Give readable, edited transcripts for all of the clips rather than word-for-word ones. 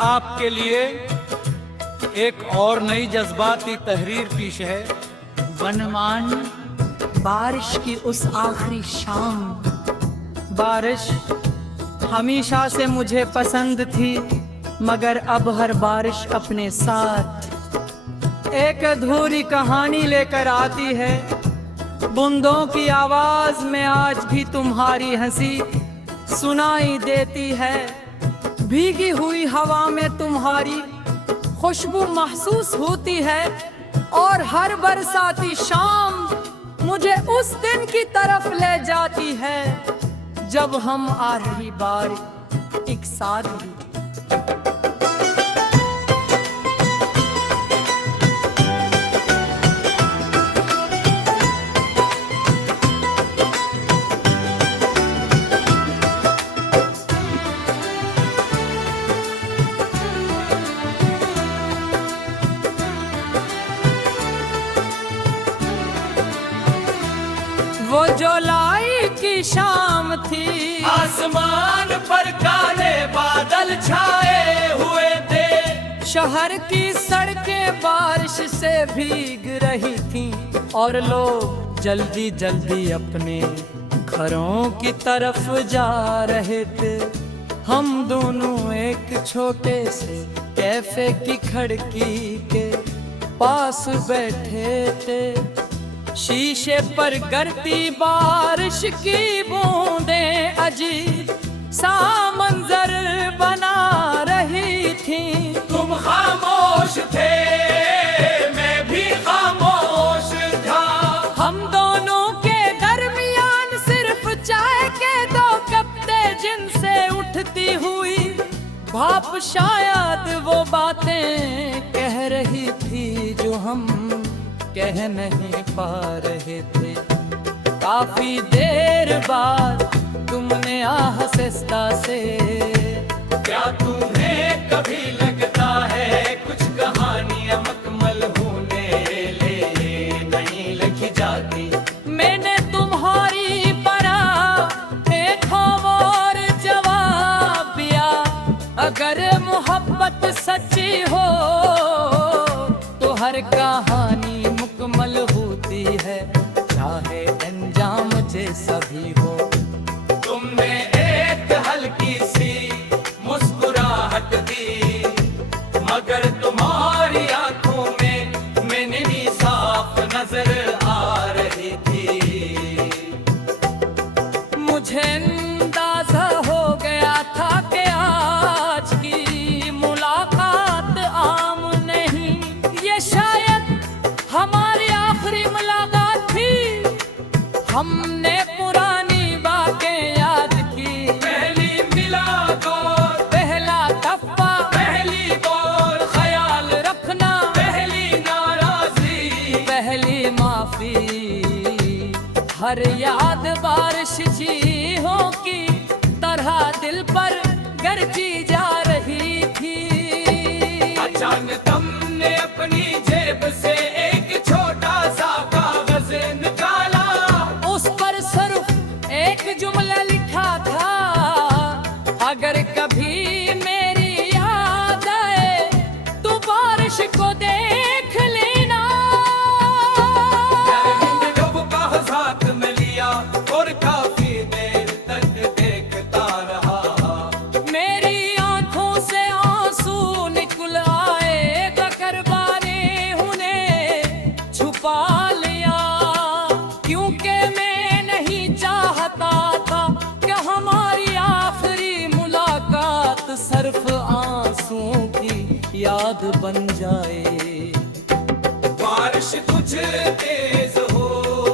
आपके लिए एक और नई जज्बाती तहरीर पेश है। बनमान, बारिश की उस आखिरी शाम। बारिश हमेशा से मुझे पसंद थी, मगर अब हर बारिश अपने साथ एक अधूरी कहानी लेकर आती है। बूंदों की आवाज में आज भी तुम्हारी हंसी सुनाई देती है। भीगी हुई हवा में तुम्हारी खुशबू महसूस होती है, और हर बरसाती शाम मुझे उस दिन की तरफ ले जाती है जब हम आखिरी बार एक साथ ही। वो जुलाई की शाम थी, आसमान पर काले बादल छाए हुए थे। शहर की सड़कें बारिश से भीग रही थीं, और लोग जल्दी जल्दी अपने घरों की तरफ जा रहे थे। हम दोनों एक छोटे से कैफे की खिड़की के पास बैठे थे। शीशे पर गिरती बारिश की बूंदें अजीब सा मंजर बना रही थी। तुम खामोश थे, मैं भी खामोश था। हम दोनों के दरमियान सिर्फ चाय के दो कप थे, जिनसे उठती हुई भाप शायद वो बातें कह रही थी जो हम कह नहीं पा रहे थे। काफी देर बाद तुमने आहिस्ता से, क्या तुम्हें कभी लगता है कुछ कहानियां मुकम्मल होने ले नहीं लिखी जाती? मैंने तुम्हारी तरह एक और जवाब दिया। अगर मोहब्बत सच्ची हो तो हर कहानी मुकम्मल होती है, चाहे अंजाम जैसा भी हो। तुमने एक हल्की सी मुस्कुराहट दी, मगर तुम्हारी आंखों में मैंने भी साफ नजर आ रही थी। मुझे अंदाजा हो गया था कि आज की मुलाकात आम नहीं, ये शायद हमारी आखिरी मुलाकात थी। हमने पुरानी बातें याद की, पहली मुलाकात, पहला दफा, पहली बार, ख्याल रखना, पहली नाराजगी, पहली माफी। हर याद बारिश झीलों की तरह दिल पर गरजी जा रही थी। अचानक तुमने अपनी जेब से एक छोटा सा कागज निकाला। उस पर सिर्फ एक जुमला लिखा था, अगर कभी मेरी याद आए तो बारिश को देख लेना। साथ में लिया और काफी देर तक देखता रहा। मेरी आंखों से आंसू निकल आए, करबाने उन्हें छुपा लिया, क्योंकि मैं नहीं चाहता था कि हमारी आखिरी मुलाकात सिर्फ आंसुओं की याद बन जाए। बारिश कुछ तेज हो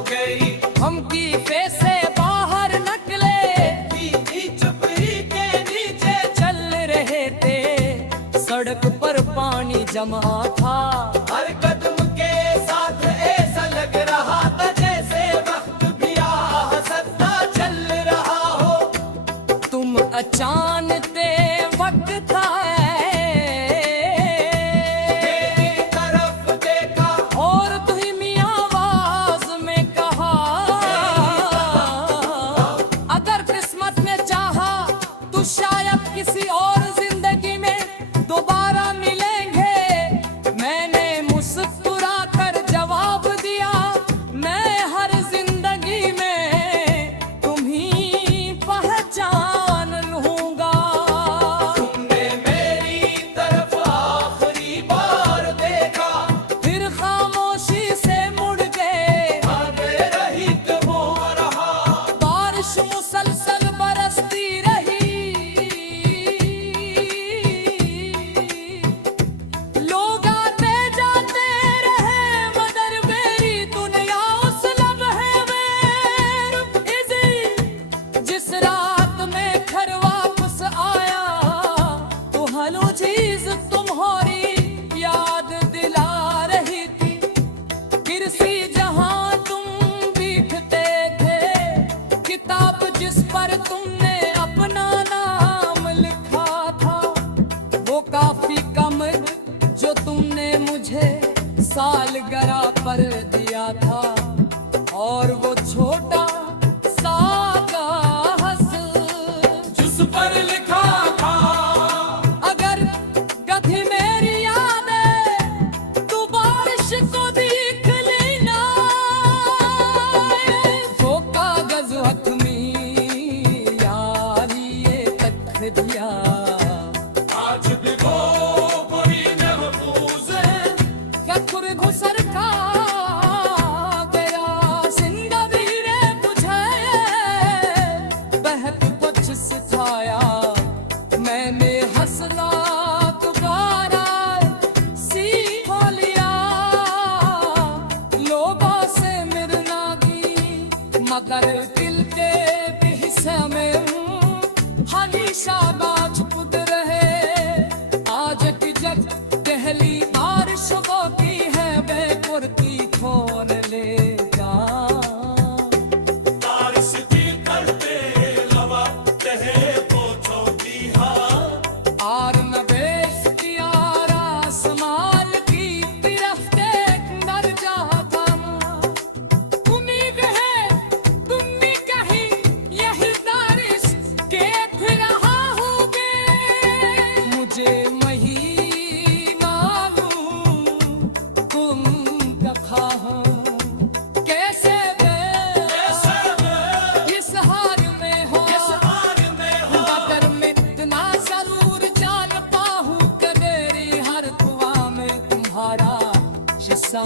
गई, हम कीफे से बाहर निकले, चुपड़ी के नीचे चल रहे थे। सड़क पर पानी जमा था, हर कदम के साथ ऐसा लग रहा था जैसे वक्त भी आहिस्ता चल रहा हो। तुम अचानते वक्त था, मेरी तरफ देखा और धीमी आवाज में कहा, अगर किस्मत ने चाहा तो शायद किसी और जिंदगी में पर दिया था और वो छोटा सा कागज जिस पर लिखा था अगर गधी मेरी यादें तू बारिश को देख लेना वो कागज हथमी यारी ये तक दिया आज भी वो वही महफूज है ककुर घुसर का गया जिंदगी रे मुझे बहक कुछ सिखाया मैंने हंसना दोबारा सीख लिया लोगों से मिलना की मगर दिल के भी हिस्से में हमेशा बात खुद रहे आज की जग पहली बारिश वो की है बेपुर की खोल ले जा बारिश की करते लवा कहे वो छोटी हाँ आर न बेस की आरा समाल की तरफ देख नर जाता उम्मीद है तुम भी कहीं यही बारिश के फिर रहा होगे मुझे वही मालूम तुम कखा हो कैसे इस हार में हो बदर में इतना जरूर जानता हूँ कि मेरी हर दुआ में तुम्हारा हिस्सा